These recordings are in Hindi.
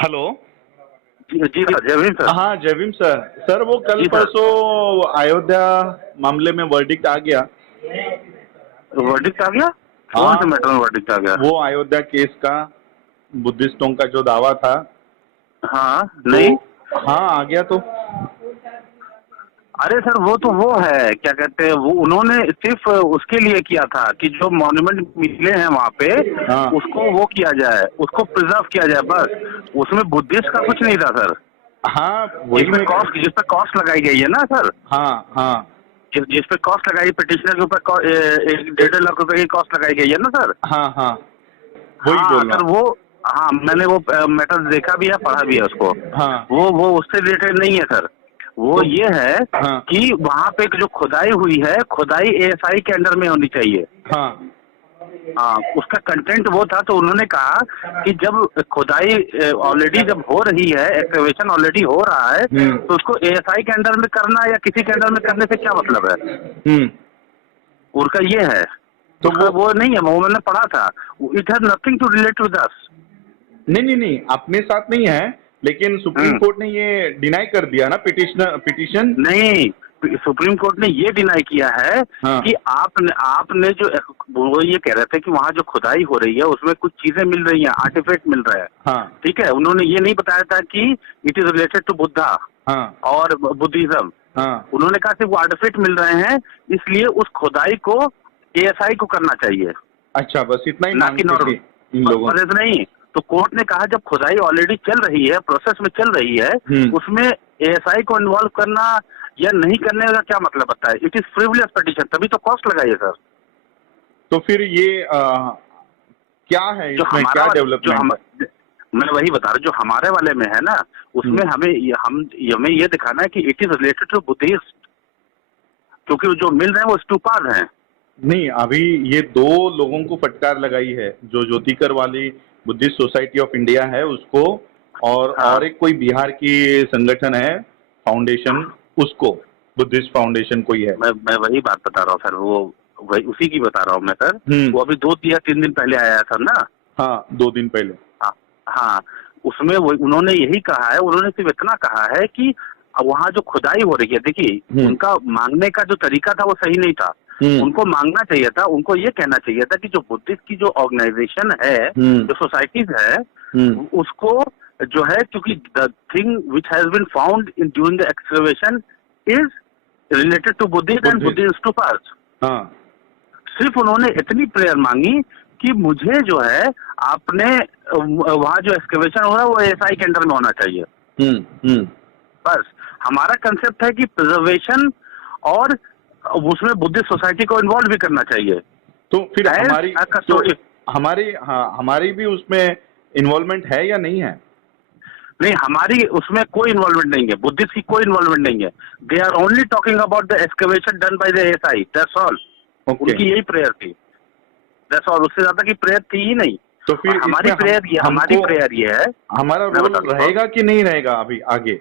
हेलो। जी जी सर, जय भीम सर। हाँ, जय भीम सर। सर वो कल जी सर। परसों अयोध्या मामले में वर्डिक्ट आ गया। वर्डिक्ट आ गया? कौन हाँ, से मैटर में वर्डिक्ट आ गया? वो अयोध्या केस का बुद्धिस्टों का जो दावा था, हाँ तो नहीं। हाँ आ गया तो। अरे सर, वो तो वो है, क्या कहते हैं, वो उन्होंने सिर्फ उसके लिए किया था कि जो मॉन्यूमेंट मिले हैं वहाँ पे हाँ उसको वो किया जाए, उसको प्रिजर्व किया जाए, बस। उसमें बुद्धिस्ट का कुछ नहीं था सर। हाँ, वही मैं। जिस पे कॉस्ट लगाई गई है ना सर, हाँ हाँ जिस पे कॉस्ट लगाई, पिटिशनर के ऊपर 1.5 लाख रुपए की कॉस्ट लगाई गई है ना सर। हाँ हाँ, वही हाँ बोल रहा सर, हूँ। वो, हाँ मैंने वो मैटर देखा भी है, पढ़ा भी है उसको। हाँ वो उससे रिलेटेड नहीं है सर। वो तो ये है हाँ कि वहाँ पे जो खुदाई हुई है, खुदाई एएसआई के अंडर में होनी चाहिए। हाँ। हाँ, उसका कंटेंट वो था, तो उन्होंने कहा कि जब खुदाई ऑलरेडी जब हो रही है, एक्सकवेशन ऑलरेडी हो रहा है, तो उसको एएसआई के अंडर में करना या किसी के अंडर में करने से क्या मतलब है? उनका ये है। तो उसका वो नहीं है, वो मैंने पढ़ा था। It has nothing to relate with us. नहीं नहीं नहीं, अपने साथ नहीं है, लेकिन सुप्रीम कोर्ट ने ये डिनाई कर दिया ना, पिटीशन। नहीं, सुप्रीम कोर्ट ने ये डिनाई किया है हाँ कि आपने जो, वो ये कह रहे थे कि वहाँ जो खुदाई हो रही है उसमें कुछ चीजें मिल रही हैं, आर्टिफैक्ट मिल रहा है। हाँ ठीक है, उन्होंने ये नहीं बताया था कि it is related to Buddha हाँ और बुद्धिज्म। हाँ। उन्होंने कहा सिर्फ वो आर्टिफैक्ट मिल रहे हैं, इसलिए उस खुदाई को एएसआई को करना चाहिए, अच्छा, बस इतना ही ना मांग कि की थी इन लोगों पर ने। नहीं। तो कोर्ट ने कहा जब खुदाई ऑलरेडी चल रही है, प्रोसेस में चल रही है, उसमें एएसआई को इन्वॉल्व करना या नहीं करने का क्या मतलब बनता है? इट इज फ्रिवलेस पिटीशन, तभी तो कॉस्ट लगाई है सर। तो फिर ये क्या है, जो इसमें हमारा क्या जो डेवलपमेंट हम है? मैं वही बता रहा हूँ, जो हमारे वाले में है ना, उसमें हमें ये दिखाना है कि it is related to Buddhist, क्योंकि जो मिल रहे हैं वो स्टूपाज हैं। नहीं, अभी ये दो लोगों को फटकार लगाई है, जो ज्योतिकर वाली बुद्धिस्ट सोसाइटी ऑफ इंडिया है उसको, और हाँ, एक कोई बिहार की संगठन है, फाउंडेशन, उसको, बुद्धिस्ट फाउंडेशन कोई है। मैं वही बात बता रहा हूँ सर, वो वही उसी की बता रहा हूँ मैं सर। वो हम्म। अभी 2 या 3 दिन पहले आया था ना। हाँ, 2 दिन पहले। हाँ हाँ, उसमें वो उन्होंने यही कहा है, उन्होंने सिर्फ इतना कहा है कि वहाँ जो खुदाई हो रही है, देखिए उनका मांगने का जो तरीका था वो सही नहीं था। हम्म उनको मांगना चाहिए था, उनको ये कहना चाहिए था कि जो बुद्धिस्ट की जो ऑर्गेनाइजेशन है, हम्म जो सोसाइटीज है, हम्म उसको जो है, क्योंकि the thing which has been found in during the excavation is related to Buddhist and Buddhist. Buddhist stupas. हाँ। सिर्फ उन्होंने इतनी प्रेयर मांगी कि मुझे जो है, आपने वहाँ जो एक्सकवेशन हो रहा है वो एएसआई के अंडर में होना चाहिए, हम्म। बस। हमारा कंसेप्ट है कि प्रिजर्वेशन, और उसमें बुद्धिस्ट सोसाइटी को इन्वॉल्व भी करना चाहिए तो फिर एज हमारी, अ तो कस्टोडियन। हमारी, हाँ, हमारी भी उसमें इन्वॉल्वमेंट है या नहीं है? नहीं, हमारी उसमें कोई इन्वॉल्वमेंट नहीं है, बुद्धिस्ट की कोई इन्वॉल्वमेंट नहीं है। They are only talking about the excavation done by the ASI, that's all. Okay. उनकी यही प्रेयर थी, दैट्स ऑल। उससे ज्यादा की प्रेयर थी ही नहीं। तो और फिर इसमें हमारी हमको प्रेयर ये है। हमारा मैं रोल बता देता हूँ, रहेगा कि नहीं रहेगा अभी आगे?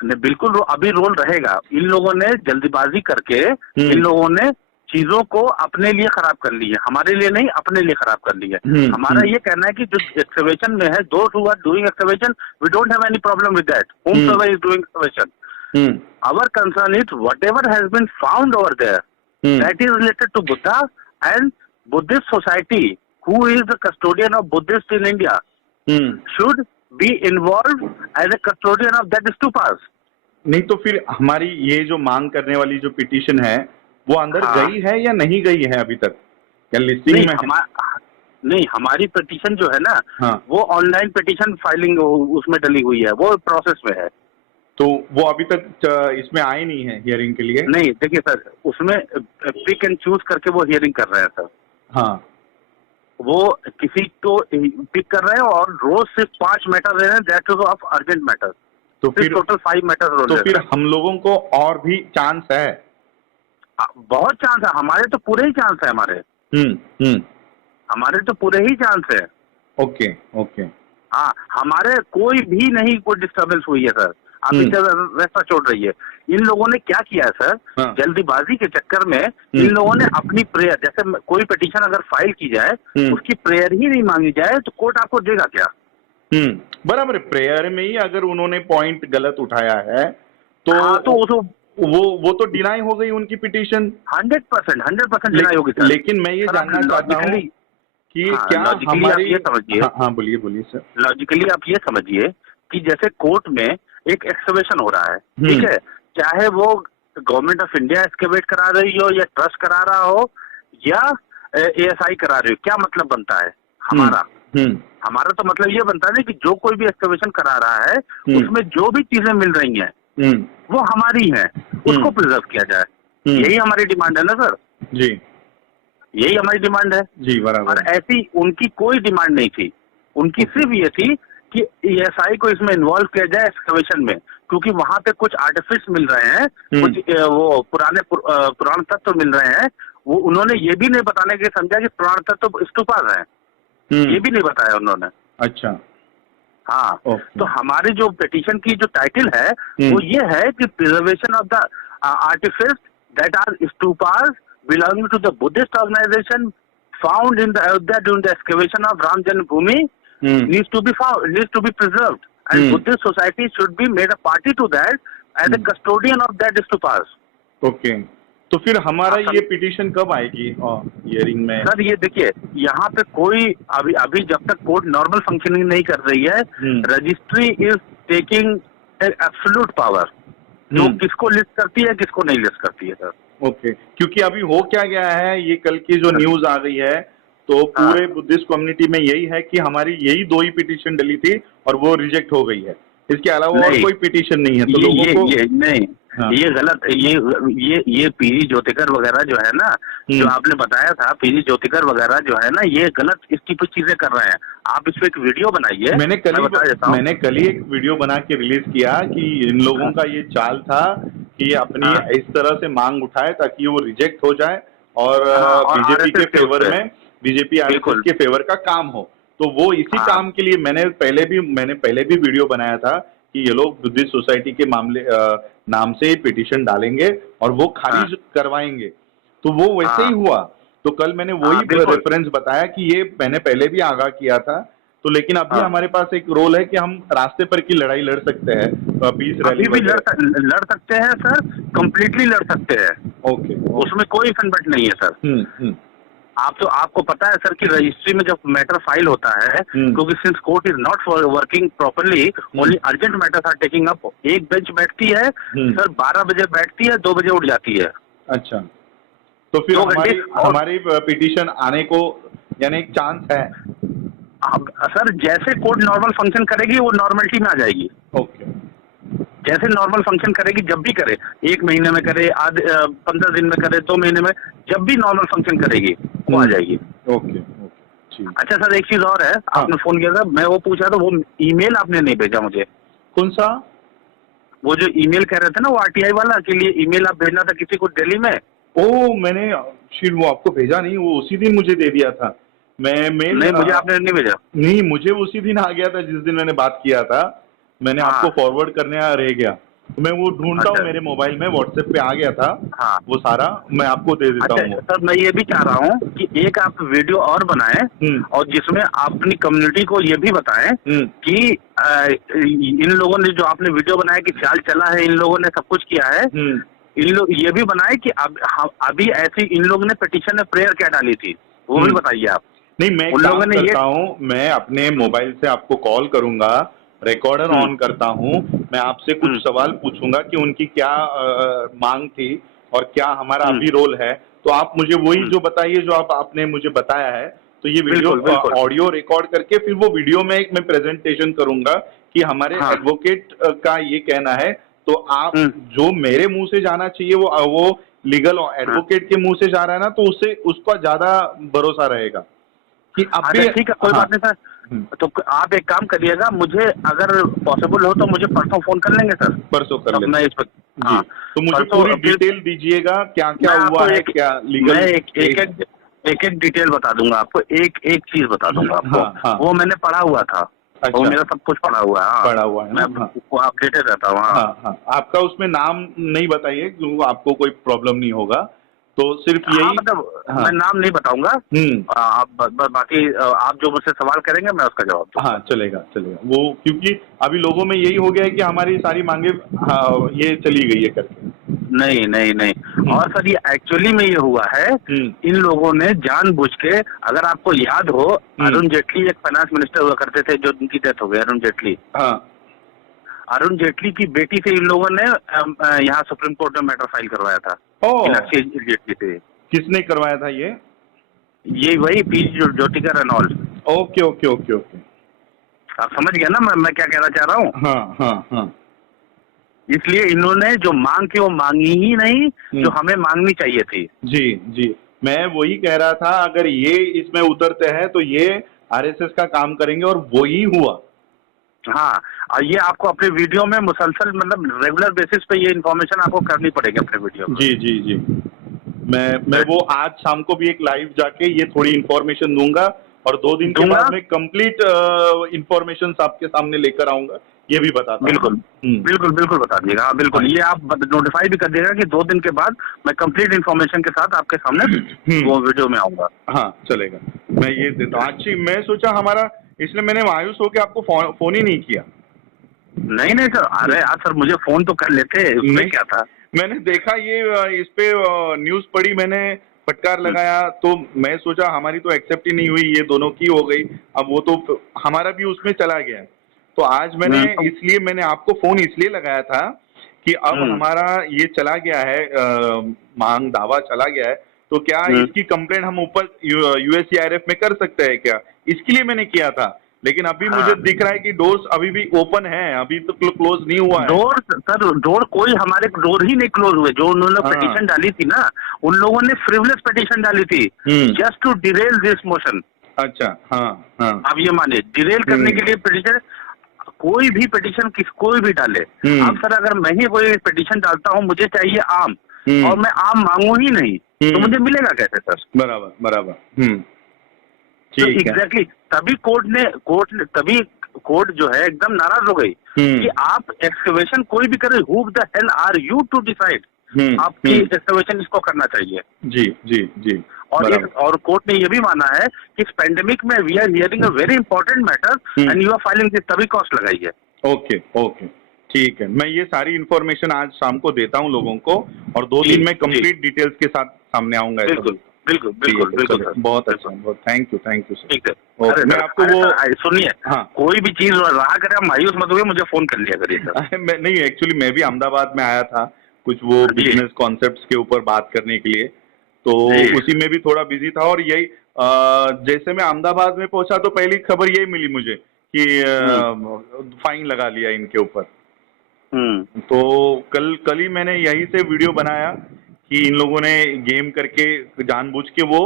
बिल्कुल अभी रोल रहेगा। इन लोगों ने जल्दीबाजी करके, इन हम्म लोगों ने चीजों को अपने लिए खराब कर ली है, हमारे लिए नहीं, अपने लिए खराब कर ली है। हमारा हम्म ये कहना है कि जो एक्सकवेशन में है, those who are doing excavation, we don't have any problem with that, hmm whomsoever is doing excavation. Hmm Our concern is whatever has been found over there, hmm that is related to Buddha and Buddhist society, who is the custodian of Buddhist in India, hmm. should be involved as a custodian of that stupas. नहीं, तो फिर हमारी ये जो मांग करने वाली जो पिटीशन है, वो अंदर हाँ, गई है या नहीं गई है अभी तक, या लिस्टिंग नहीं में है? नहीं, हमारी पिटीशन जो है ना, हाँ, वो ऑनलाइन पिटीशन फाइलिंग उसमें डली हुई है, वो प्रोसेस में है। तो वो अभी तक इसमें आए नहीं है हियरिंग के लिए? नहीं, देखिए सर, उसमें पिक एंड चूज करके वो हियरिंग कर रहे हैं सर। हाँ। वो किसी को पिक कर रहे हैं और रोज सिर्फ 5 मैटर ले रहे हैं, that is of urgent matter. तो सिर्फ फिर टोटल 5 मैटर रोज तो ले फिर रहे हम लोगों को और भी चांस है? हैं। बहुत चांस है, हमारे तो पूरे ही चांस है, हम्म। हमारे तो पूरे ही चांस है। Okay okay. हाँ, हमारे कोई भी नहीं, कोई डिस्टर्बेंस हुई है सर। अभी तक व्यवस्था छोड़ रही है। इन लोगों ने क्या किया है सर, हाँ। जल्दीबाजी के चक्कर में इन लोगों ने अपनी प्रेयर, जैसे कोई पिटीशन अगर फाइल की जाए, उसकी प्रेयर ही नहीं मांगी जाए, तो कोर्ट आपको देगा क्या? बराबर है। प्रेयर में ही अगर उन्होंने पॉइंट गलत उठाया है तो हाँ, तो वो तो डिनाई हो गई उनकी पिटीशन। 100% डिनाई होगी सर। लेकिन मैं ये सर, जानना चाहता हूँ कि क्या लॉजिकली आप हमारी, ये समझिए, हाँ बोलिए बोलिए सर। लॉजिकली आप ये समझिए कि जैसे कोर्ट में एक एक्सकवेशन हो रहा है, ठीक है, चाहे वो गवर्नमेंट ऑफ इंडिया एक्सकवेट करा रही हो या ट्रस्ट करा रहा हो या एएसआई करा रही हो, क्या मतलब बनता है हमारा? हमारा तो मतलब ये बनता है ना कि जो कोई भी एक्सकवेशन करा रहा है उसमें जो भी चीजें मिल रही हैं वो हमारी हैं, उसको प्रिजर्व किया जाए। यही हमारी डिमांड है ना सर जी, यही हमारी डिमांड है जी बराबर। और ऐसी उनकी कोई डिमांड नहीं थी, उनकी सिर्फ ये थी कि एएसआई को इसमें इन्वॉल्व किया जाए एक्सकवेशन में, क्योंकि वहां पे कुछ आर्टिफिक्स मिल रहे हैं, कुछ वो पुराण तत्व मिल रहे हैं। वो उन्होंने ये भी नहीं बताने के समझा कि पुराण तत्व स्तूपास हैं, ये भी नहीं बताया उन्होंने। अच्छा, हाँ, तो हमारी जो पिटीशन की जो टाइटल है वो ये है कि preservation of the artefacts that are stupas belonging to the Buddhist organization found in the Ayodhya during the excavation of Ram Janmabhoomi needs to be preserved, and Buddhist society should be made a party to that as a custodian of that stupas. Okay, तो फिर हमारा ये पिटीशन कब आएगी हियरिंग में? सर ये देखिए, यहाँ पे कोई अभी जब तक कोर्ट नॉर्मल फंक्शनिंग नहीं कर रही है, registry is taking absolute power, जो किसको लिस्ट करती है किसको नहीं लिस्ट करती है सर। ओके, क्योंकि अभी हो क्या गया है, ये कल की जो न्यूज आ गई है तो पूरे बुद्धिस्ट कम्युनिटी में यही है कि हमारी यही 2 ही पिटीशन डली थी और वो रिजेक्ट हो गई है, इसके अलावा और कोई पिटीशन नहीं है। तो लोगों को नहीं, ये गलत, ये पीरी ज्योतिकर वगैरह जो है ना, जो आपने बताया था, पीरी ज्योतिकर वगैरह जो है ना, ये गलत इसकी कुछ चीजें कर रहे हैं। आप इस पे एक वीडियो बनाइए। मैंने कल ही एक वीडियो बना के रिलीज किया कि इन लोगों का ये चाल था कि अपनी इस तरह से मांग उठाए ताकि वो रिजेक्ट हो जाए और बीजेपी के फेवर में, बीजेपी आरएसएस के फेवर का काम हो। तो वो इसी काम के लिए मैंने पहले भी वीडियो बनाया था कि ये लोग बुद्धिस्ट सोसाइटी के मामले नाम से पिटीशन डालेंगे और वो खारिज करवाएंगे, तो वो वैसे ही हुआ। तो कल मैंने वही रेफरेंस बताया कि ये मैंने पहले भी आगाह किया था, तो लेकिन अभी हमारे पास एक रोल है कि हम रास्ते पर की लड़ाई लड़ सकते हैं, पीस रैली भी लड़ सकते हैं सर, कंप्लीटली लड़ सकते हैं। ओके, उसमें कोई फंबट नहीं है सर। आपको पता है सर कि रजिस्ट्री में जब मैटर फाइल होता है, क्योंकि since court is not working properly, only urgent matters are taking up. एक बेंच बैठती है सर, 12 बजे बैठती है, 2 बजे उठ जाती है। अच्छा, तो फिर हमारी पिटीशन आने को यानी एक चांस है? सर जैसे कोर्ट नॉर्मल फंक्शन करेगी वो नॉर्मलिटी में आ जाएगी। ओके, जैसे नॉर्मल फंक्शन करेगी, जब भी करे, 1 महीने में करे, 15 दिन में करे, 2 महीने में, जब भी नॉर्मल फंक्शन करेगी वो आ जाएगी। ओके, अच्छा सर, एक चीज और है, आपने फोन किया था, मैं वो पूछा था, वो ईमेल आपने नहीं भेजा मुझे। कौन सा? वो जो ईमेल कह रहे थे ना, वो आरटीआई वाला के लिए ईमेल आप भेजना था किसी को दिल्ली में। मैंने फिर वो आपको भेजा नहीं, वो उसी दिन मुझे दे दिया था। मेल नहीं, मुझे आपने नहीं भेजा। नहीं, मुझे उसी दिन आ गया था जिस दिन मैंने बात किया था, मैंने आपको फॉरवर्ड करने रह गया, तो मैं वो ढूंढता हूँ मेरे मोबाइल में, व्हाट्सएप पे आ गया था। वो सारा मैं आपको दे देता हूँ। सर मैं ये भी चाह रहा हूँ कि एक आप वीडियो और बनाएं और जिसमें आप अपनी कम्युनिटी को ये भी बताएं कि इन लोगों ने जो आपने वीडियो बनाया कि चाल चला है, इन लोगों ने सब कुछ किया है, इन लोग ये भी बनाए कि अभी ऐसी इन लोगों ने पिटीशन में प्रेयर क्या डाली थी, वो भी बताइए आप। नहीं, मैं उन लोगों ने करता हूँ, मैं अपने मोबाइल से आपको कॉल करूंगा, रिकॉर्डर ऑन करता हूँ, मैं आपसे कुछ सवाल पूछूंगा कि उनकी क्या मांग थी और क्या हमारा अभी रोल है, तो आप मुझे वही जो बताइए जो आपने मुझे बताया है। तो ये वीडियो ऑडियो रिकॉर्ड करके फिर वो वीडियो में मैं प्रेजेंटेशन करूंगा कि हमारे एडवोकेट का ये कहना है, तो आप जो मेरे मुंह से जाना चाहिए वो लीगल एडवोकेट के मुंह से जा रहा है ना, तो उससे उसका ज्यादा भरोसा रहेगा कि अब ठीक है, कोई बात नहीं सर। तो आप एक काम करिएगा, मुझे अगर पॉसिबल हो तो मुझे परसों फोन कर लेंगे सर। परसों कर लेंगे। मैं इस पर तो मुझे पूरी डिटेल दीजिएगा, क्या क्या हुआ है, क्या लीगल। मैं एक डिटेल बता दूंगा आपको, एक चीज बता दूंगा आपको। वो मैंने पढ़ा हुआ था। अच्छा। वो मेरा सब कुछ पढ़ा हुआ है। मैं अपडेटेड रहता हूँ। आपका उसमें नाम नहीं बताइए, आपको कोई प्रॉब्लम नहीं होगा, तो सिर्फ यही मतलब मैं नाम नहीं बताऊंगा। आप बाकी आप जो मुझसे सवाल करेंगे मैं उसका जवाब दूंगा। हाँ, चलेगा चलेगा वो, क्योंकि अभी लोगों में यही हो गया है कि हमारी सारी मांगे ये चली गई है करके। नहीं नहीं नहीं, और सर ये एक्चुअली में ये हुआ है, इन लोगों ने जानबूझ के, अगर आपको याद हो, अरुण जेटली एक फाइनेंस मिनिस्टर हुआ करते थे जो उनकी डेथ हो गई, अरुण जेटली। हाँ, अरुण जेटली की बेटी से इन लोगों ने यहाँ सुप्रीम कोर्ट में मैटर फाइल करवाया था। जेटली से किसने करवाया था ये वही P Jyotika Ranaul. Okay okay okay okay, आप समझ गए ना मैं क्या कहना चाह रहा हूँ। हाँ हाँ हाँ, इसलिए इन्होंने जो मांग की वो मांगी ही नहीं जो हमें मांगनी चाहिए थी। जी जी, मैं वही कह रहा था, अगर ये इसमें उतरते हैं तो ये आरएसएस का काम करेंगे, और वो ही हुआ। हाँ, और ये आपको अपने वीडियो में मुसलसल, मतलब रेगुलर बेसिस पे ये इन्फॉर्मेशन आपको करनी पड़ेगी अपने वीडियो में। जी जी जी, मैं वो आज शाम को भी एक लाइव जाके ये थोड़ी इन्फॉर्मेशन दूंगा, और 2 दिन के बाद में कंप्लीट इन्फॉर्मेशन आपके सामने लेकर आऊंगा, ये भी बताता हूं। बिल्कुल बिल्कुल बिल्कुल बता दीजिएगा। हाँ बिल्कुल, ये आप नोटिफाई भी कर देगा कि 2 दिन के बाद मैं कंप्लीट इन्फॉर्मेशन के साथ आपके सामने वो वीडियो में आऊंगा। हाँ चलेगा, मैं ये देता हूँ। अच्छी, मैं सोचा हमारा, इसलिए मैंने मायूस होकर आपको फोन ही नहीं किया। नहीं नहीं सर, अरे यार सर मुझे फोन तो कर लेते, उसमें क्या था। मैंने देखा ये इस पे न्यूज पढ़ी, मैंने फटकार लगाया, तो मैं सोचा हमारी तो एक्सेप्ट ही नहीं हुई, ये दोनों की हो गई, अब वो तो हमारा भी उसमें चला गया। तो आज मैंने आपको फोन इसलिए लगाया था कि अब हमारा ये चला गया है, मांग दावा चला गया है, तो क्या इसकी कंप्लेंट हम ऊपर यूएससीआईआरएफ में कर सकते हैं क्या, इसके लिए मैंने किया था। लेकिन अभी मुझे दिख रहा है कि डोर्स अभी भी ओपन है, अभी तो क्लोज नहीं हुआ है। डोर कोई हमारे डोर ही नहीं क्लोज हुए। जो उन्होंने पिटीशन डाली थी ना, उन लोगों ने फ्रिवलेस पिटीशन डाली थी, just to derail this motion. अच्छा, हाँ हाँ, आप ये माने डिरेल करने के लिए पिटीशन, कोई भी पिटीशन कोई भी डाले। अब सर अगर मैं ही कोई पिटीशन डालता हूँ, मुझे चाहिए आम, और मैं आम मांगू ही नहीं, तो मुझे मिलेगा कैसे सर। बराबर बराबर, तो एग्जैक्टली तभी कोर्ट जो है एकदम नाराज हो गई कि आप एक्सकवेशन कोई भी करे, who the hell are you to decide आपकी एक्सकवेशन इसको करना चाहिए। जी जी जी, और कोर्ट ने ये भी माना है कि इस पेंडेमिक में we are hearing a very important matter and you are filing this, तभी कॉस्ट लगाई है। ओके ओके, ठीक है, मैं ये सारी इन्फॉर्मेशन आज शाम को देता हूँ लोगों को, और 2 दिन में कंप्लीट डिटेल्स के साथ सामने आऊंगा। बिल्कुल बिल्कुल बिल्कुल बिल्कुल, बहुत अच्छा, बहुत थैंक यू सर। ठीक है, मैं आपको वो सुनिए, हाँ, कोई भी चीज रहा करे आप मायूस मत होइए, मुझे फोन कर लिया करिए सर। नहीं, एक्चुअली मैं भी अहमदाबाद में आया था कुछ वो बिजनेस कॉन्सेप्ट्स के ऊपर बात करने के लिए, तो उसी में भी थोड़ा बिजी था, और यही जैसे मैं अहमदाबाद में पहुंचा तो पहली खबर यही मिली मुझे कि फाइन लगा लिया इनके ऊपर। तो कल ही मैंने यही से वीडियो बनाया कि इन लोगों ने गेम करके जानबूझ के वो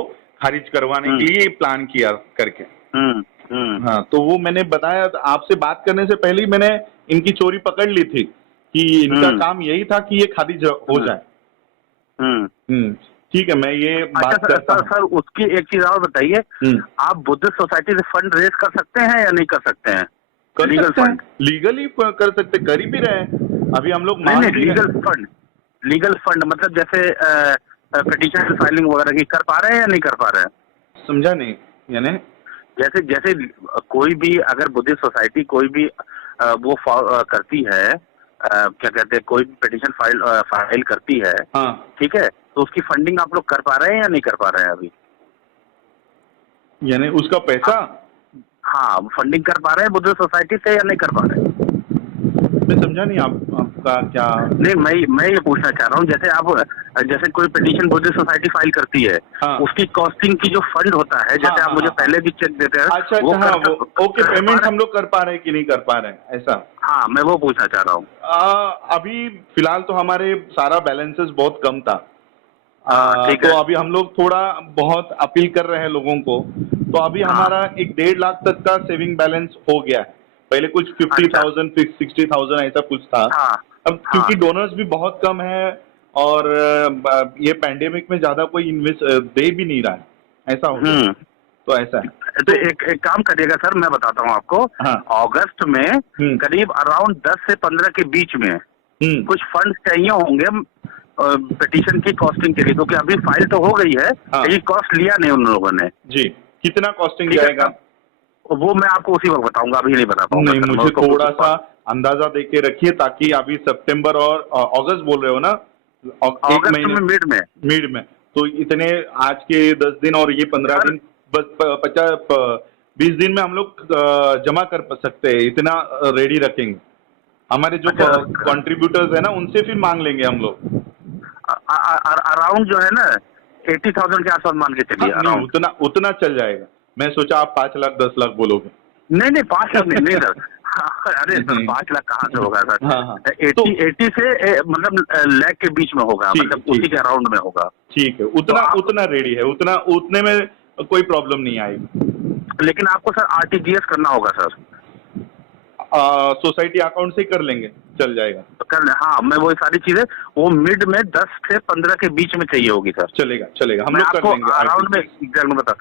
खारिज करवाने के लिए प्लान किया करके। हाँ, तो वो मैंने बताया, आपसे बात करने से पहले ही मैंने इनकी चोरी पकड़ ली थी कि इनका काम यही था कि ये खारिज हो जाए। ठीक है, मैं ये बात करता हूं। सर उसकी एक चीज और बताइए, आप बुद्धिस्ट सोसाइटी से फंड रेज कर सकते हैं या नहीं कर सकते हैं? लीगल फंड लीगली कर सकते, कर ही भी रहे हैं अभी हम लोग। लीगल फंड मतलब जैसे पिटीशन फाइलिंग वगैरह की कर पा रहे हैं या नहीं कर पा रहे हैं? समझा नहीं, यानी जैसे कोई भी अगर बुद्धिस्ट सोसाइटी कोई भी वो करती है, क्या कहते हैं, कोई पिटीशन फाइल करती है, हाँ, ठीक है, तो उसकी फंडिंग आप लोग कर पा रहे हैं या नहीं कर पा रहे हैं अभी? यानी उसका पैसा, हाँ, फंडिंग कर पा रहे हैं बुद्धिस्ट सोसाइटी से या नहीं कर पा रहे हैं? मैं समझा नहीं आपका क्या। नहीं, मैं ये पूछना चाह रहा हूँ, जैसे कोई पिटीशन बुद्धिस्ट सोसाइटी फाइल करती है, हाँ, उसकी कॉस्टिंग की जो फंड होता है, जैसे आप मुझे पहले भी चेक देते हैं। अच्छा, ओके, पेमेंट हम लोग कर पा रहे हैं कि नहीं कर पा रहे हैं, ऐसा? हाँ, मैं वो पूछना चाह रहा हूँ। अभी फिलहाल तो हमारे सारा बैलेंसेस बहुत कम था, तो अभी हम लोग थोड़ा बहुत अपील कर रहे हैं लोगों को, तो अभी हमारा 1.5 लाख तक का सेविंग बैलेंस हो गया है। पहले कुछ 50,000 60,000 ऐसा कुछ था। अब क्योंकि डोनर्स भी बहुत कम है, और ये पैंडेमिक में ज्यादा कोई इन्वेस्ट दे भी नहीं रहा है, ऐसा हो गया। तो ऐसा है, तो एक काम करिएगा सर, मैं बताता हूँ आपको। हाँ, अगस्त में करीब अराउंड 10 से 15 के बीच में कुछ फंड चाहिए होंगे, पिटीशन की कॉस्टिंग के लिए, क्योंकि अभी फाइल तो हो गई है, लेकिन कॉस्ट लिया नहीं उन लोगों ने। जी, कितना कॉस्टिंग जाएगा? वो मैं आपको उसी वक्त बताऊंगा, अभी नहीं बता पाऊंगा। नहीं, मुझे थोड़ा सा अंदाजा दे के रखिए, ताकि अभी सितंबर और अगस्त बोल रहे हो ना, एक महीने मिड में, तो इतने आज के 10 दिन और ये 15 दिन, बस 20 दिन में हम लोग जमा कर सकते हैं, इतना रेडी रखेंगे। हमारे जो कंट्रीब्यूटर्स है ना, उनसे फिर मांग लेंगे हम लोग। अराउंड जो है ना 80,000 के आसपास मान के चलिए। अराउंड उतना चल जाएगा। मैं सोचा आप 5 लाख 10 लाख बोलोगे। नहीं 5 लाख नहीं सर। अरे सर 5 लाख कहाँ से होगा सर? हाँ। 80 से मतलब लाख के बीच में होगा, मतलब उसी के अराउंड में होगा। ठीक है, उतना रेडी है, उतने में कोई प्रॉब्लम नहीं आएगी। लेकिन आपको सर RTGS करना होगा सर। सोसाइटी अकाउंट से कर लेंगे, चल जाएगा। हाँ, मैं वो सारी चीजें वो मिड में 10 से 15 के बीच में चाहिए होगी सर। चलेगा, हम लोग कर लेंगे। अराउंड में एग्जैक्ट बता,